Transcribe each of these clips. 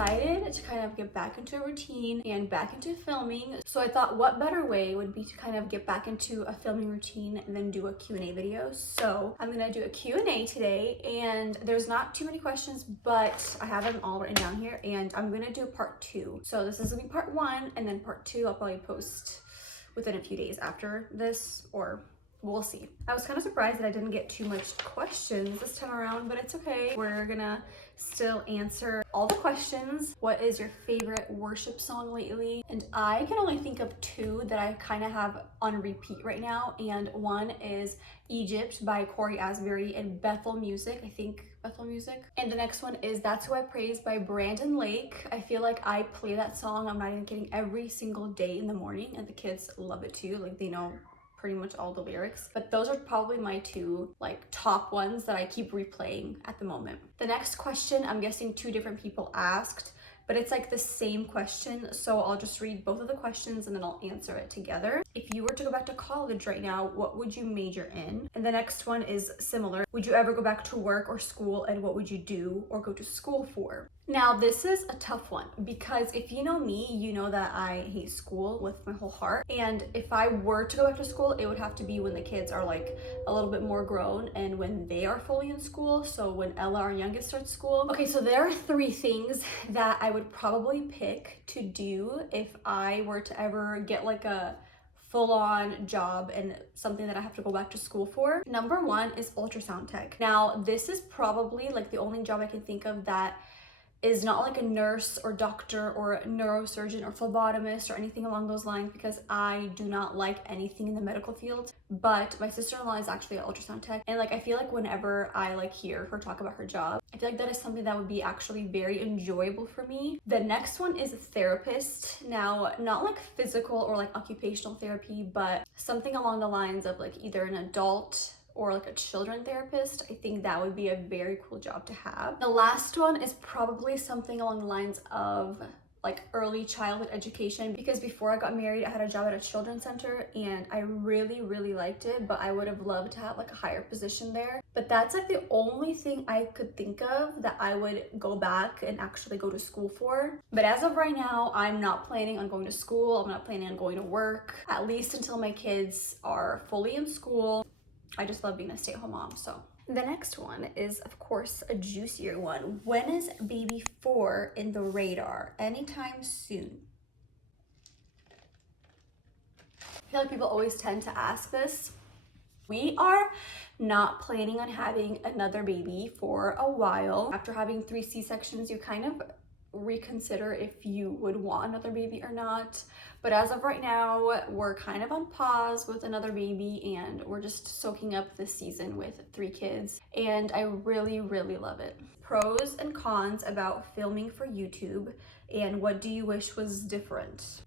decided to kind of get back into a routine and back into filming. So I thought what better way would be to kind of get back into a filming routine than do a Q&A video. So I'm gonna do a Q&A today, and there's not too many questions, but I have them all written down here, and I'm gonna do part 2. So this is gonna be part 1, and then part 2 I'll probably post within a few days after this, or we'll see. I was kind of surprised that I didn't get too much questions this time around, but it's okay. We're gonna still answer all the questions. What is your favorite worship song lately? And I can only think of 2 that I kind of have on repeat right now, and one is Egypt by Corey Asbury and Bethel Music, I think Bethel Music. And the next one is That's Who I Praise by Brandon Lake. I feel like I play that song, I'm not even kidding, every single day in the morning, and the kids love it too. Like, they know pretty much all the lyrics, but those are probably my 2 like top ones that I keep replaying at the moment. The next question, I'm guessing 2 different people asked, but it's like the same question, so I'll just read both of the questions and then I'll answer it together. If you were to go back to college right now, what would you major in? And the next one is similar. Would you ever go back to work or school, and what would you do or go to school for? Now, this is a tough one because if you know me, you know that I hate school with my whole heart. And if I were to go back to school, it would have to be when the kids are like a little bit more grown and when they are fully in school. So when Ella, our youngest, starts school. Okay, so there are 3 things that I would probably pick to do if I were to ever get like a full-on job and something that I have to go back to school for. Number 1 is ultrasound tech. Now, this is probably like the only job I can think of that is not like a nurse or doctor or a neurosurgeon or phlebotomist or anything along those lines, because I do not like anything in the medical field. But my sister-in-law is actually an ultrasound tech, and like I feel like whenever I like hear her talk about her job, I feel like that is something that would be actually very enjoyable for me. The next one is a therapist. Now, not like physical or like occupational therapy, but something along the lines of like either an adult or like a children therapist. I think that would be a very cool job to have. The last one is probably something along the lines of like early childhood education, because before I got married, I had a job at a children's center and I really liked it, but I would have loved to have like a higher position there. But that's like the only thing I could think of that I would go back and actually go to school for. But as of right now, I'm not planning on going to school. I'm not planning on going to work, at least until my kids are fully in school. I just love being a stay-at-home mom. So the next one is, of course, a juicier one. When is baby 4 in the radar? Anytime soon? I feel like people always tend to ask this. We are not planning on having another baby for a while. After having 3 C-sections, you kind of reconsider if you would want another baby or not. But as of right now, we're kind of on pause with another baby, and we're just soaking up this season with 3 kids, and I really love it. Pros and cons about filming for YouTube, and what do you wish was different?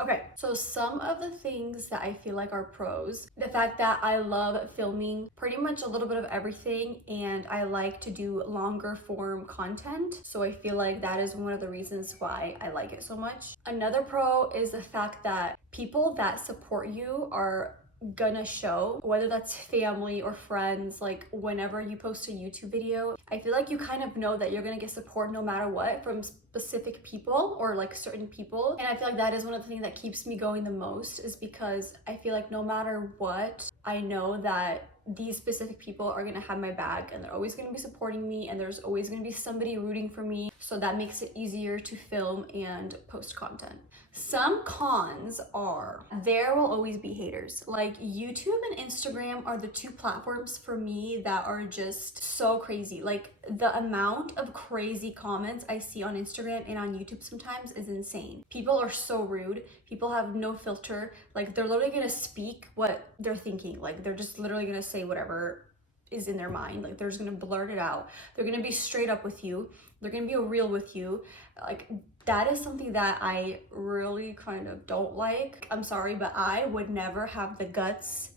Okay, so some of the things that I feel like are pros: the fact that I love filming pretty much a little bit of everything, and I like to do longer form content. So I feel like that is one of the reasons why I like it so much. Another pro is the fact that people that support you are gonna show, whether that's family or friends. Like whenever you post a YouTube video, I feel like you kind of know that you're gonna get support no matter what from specific people or like certain people. And I feel like that is one of the things that keeps me going the most, is because I feel like no matter what, I know that these specific people are gonna have my back and they're always gonna be supporting me, and there's always gonna be somebody rooting for me. So that makes it easier to film and post content. Some cons are there will always be haters. Like YouTube and Instagram are the 2 platforms for me that are just so crazy. Like the amount of crazy comments I see on Instagram and on YouTube sometimes is insane. People are so rude. People have no filter. Like they're literally gonna speak what they're thinking. Like they're just literally gonna say whatever is in their mind. Like they're just gonna blurt it out. They're gonna be straight up with you. They're gonna be real with you. Like that is something that I really kind of don't like. I'm sorry, but I would never have the guts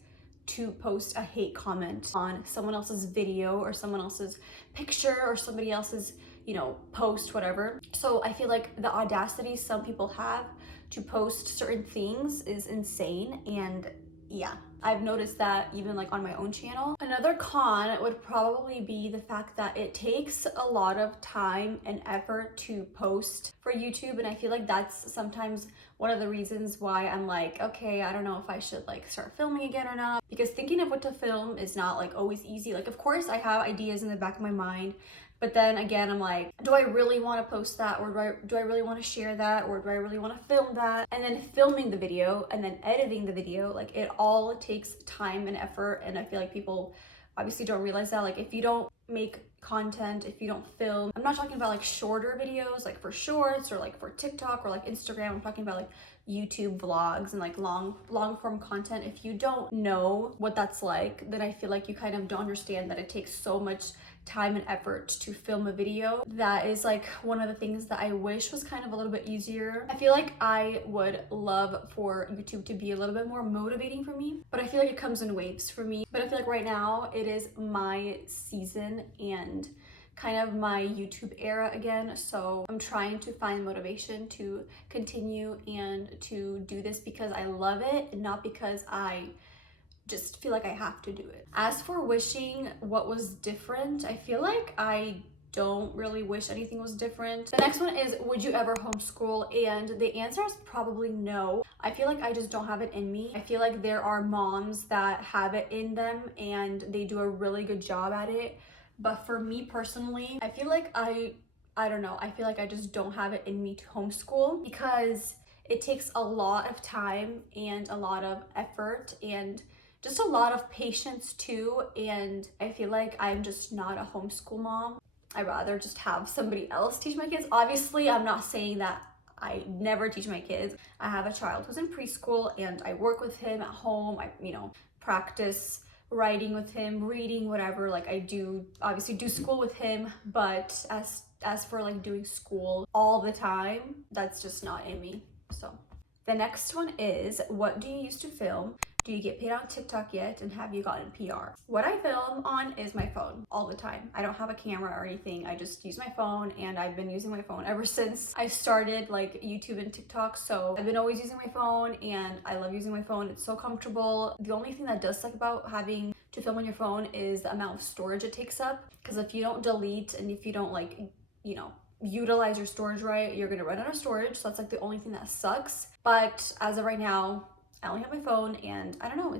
to post a hate comment on someone else's video or someone else's picture or somebody else's, you know, post, whatever. So I feel like the audacity some people have to post certain things is insane. And yeah, I've noticed that even like on my own channel. Another con would probably be the fact that it takes a lot of time and effort to post for YouTube, and I feel like that's sometimes one of the reasons why I'm like, okay, I don't know if I should like start filming again or not, because thinking of what to film is not like always easy. Like, of course I have ideas in the back of my mind, but then again, I'm like, do I really want to post that, or do I really want to share that, or do I really want to film that? And then filming the video and then editing the video, like it all takes time and effort, and I feel like people obviously don't realize that. Like, if you don't make content, if you don't film, I'm not talking about like shorter videos like for shorts or like for TikTok or like Instagram, I'm talking about like YouTube vlogs and like long form content. If you don't know what that's like, then I feel like you kind of don't understand that it takes so much time and effort to film a video. That is like one of the things that I wish was kind of a little bit easier. I feel like I would love for YouTube to be a little bit more motivating for me, but I feel like it comes in waves for me. But I feel like right now it is my season and kind of my YouTube era again, so I'm trying to find motivation to continue and to do this because I love it, not because I just feel like I have to do it. As for wishing what was different, I feel like I don't really wish anything was different. The next one is, would you ever homeschool? And the answer is probably no. I feel like I just don't have it in me. I feel like there are moms that have it in them and they do a really good job at it. But for me personally, I feel like I don't know. I feel like I just don't have it in me to homeschool because it takes a lot of time and a lot of effort and just a lot of patience too, and I feel like I'm just not a homeschool mom. I'd rather just have somebody else teach my kids. Obviously, I'm not saying that I never teach my kids. I have a child who's in preschool and I work with him at home. I, practice writing with him, reading, whatever. Like, I do obviously do school with him, but as for like doing school all the time, that's just not in me. So the next one is, what do you use to film? Do you get paid on TikTok yet? And have you gotten PR? What I film on is my phone all the time. I don't have a camera or anything. I just use my phone, and I've been using my phone ever since I started like YouTube and TikTok. So I've been always using my phone, and I love using my phone. It's so comfortable. The only thing that does suck about having to film on your phone is the amount of storage it takes up. Because if you don't delete and if you don't like, utilize your storage right, you're gonna run out of storage. So that's like the only thing that sucks. But as of right now, I only have my phone, and I don't know,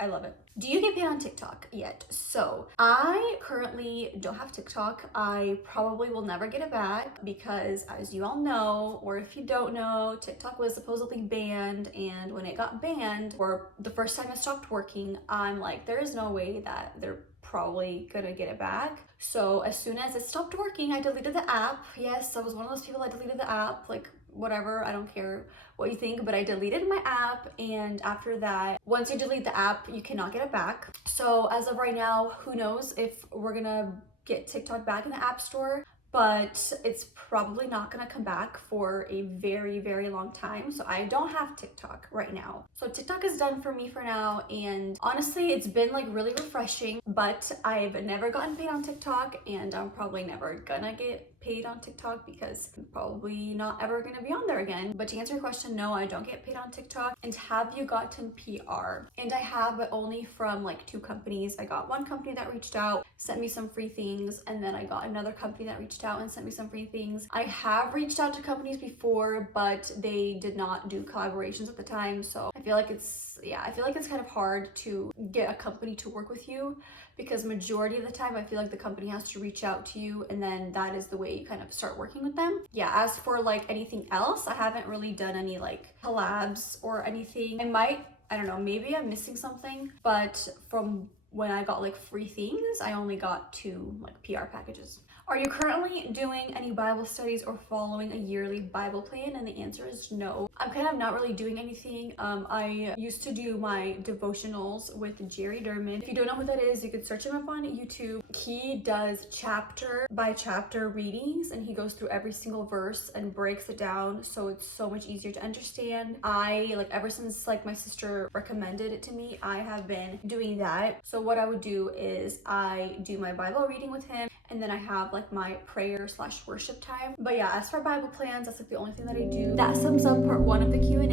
I love it. Do you get paid on TikTok yet? So I currently don't have TikTok. I probably will never get it back because, as you all know, or if you don't know, TikTok was supposedly banned, and when it got banned, or the first time it stopped working, I'm like, there is no way that they're probably gonna get it back. So as soon as it stopped working, I deleted the app. Yes, I was one of those people that deleted the app, like whatever, I don't care what you think, but I deleted my app, and after that, once you delete the app, you cannot get it back. So as of right now, who knows if we're gonna get TikTok back in the App Store, but it's probably not gonna come back for a very, very long time. So I don't have TikTok right now. So TikTok is done for me for now, and honestly, it's been like really refreshing, but I've never gotten paid on TikTok, and I'm probably never gonna get paid on TikTok because I'm probably not ever gonna be on there again. But to answer your question, no, I don't get paid on TikTok. And have you gotten PR? And I have, but only from like 2 companies. I got one company that reached out, sent me some free things, and then I got another company that reached out and sent me some free things. I have reached out to companies before, but they did not do collaborations at the time. So I feel like it's kind of hard to get a company to work with you, because majority of the time I feel like the company has to reach out to you, and then that is the way you kind of start working with them. Yeah, as for like anything else, I haven't really done any like collabs or anything. I don't know, maybe I'm missing something, but from when I got like free things, I only got 2 like PR packages. Are you currently doing any Bible studies or following a yearly Bible plan? And the answer is no. I'm kind of not really doing anything. I used to do my devotionals with Jerry Derman. If you don't know who that is, you could search him up on YouTube. He does chapter by chapter readings, and he goes through every single verse and breaks it down, so it's so much easier to understand. I like, ever since like my sister recommended it to me, I have been doing that. So what I would do is I do my Bible reading with him, and then I have like my prayer/worship time. But yeah, as for Bible plans, that's like the only thing that I do. That sums up part 1 of the Q&A.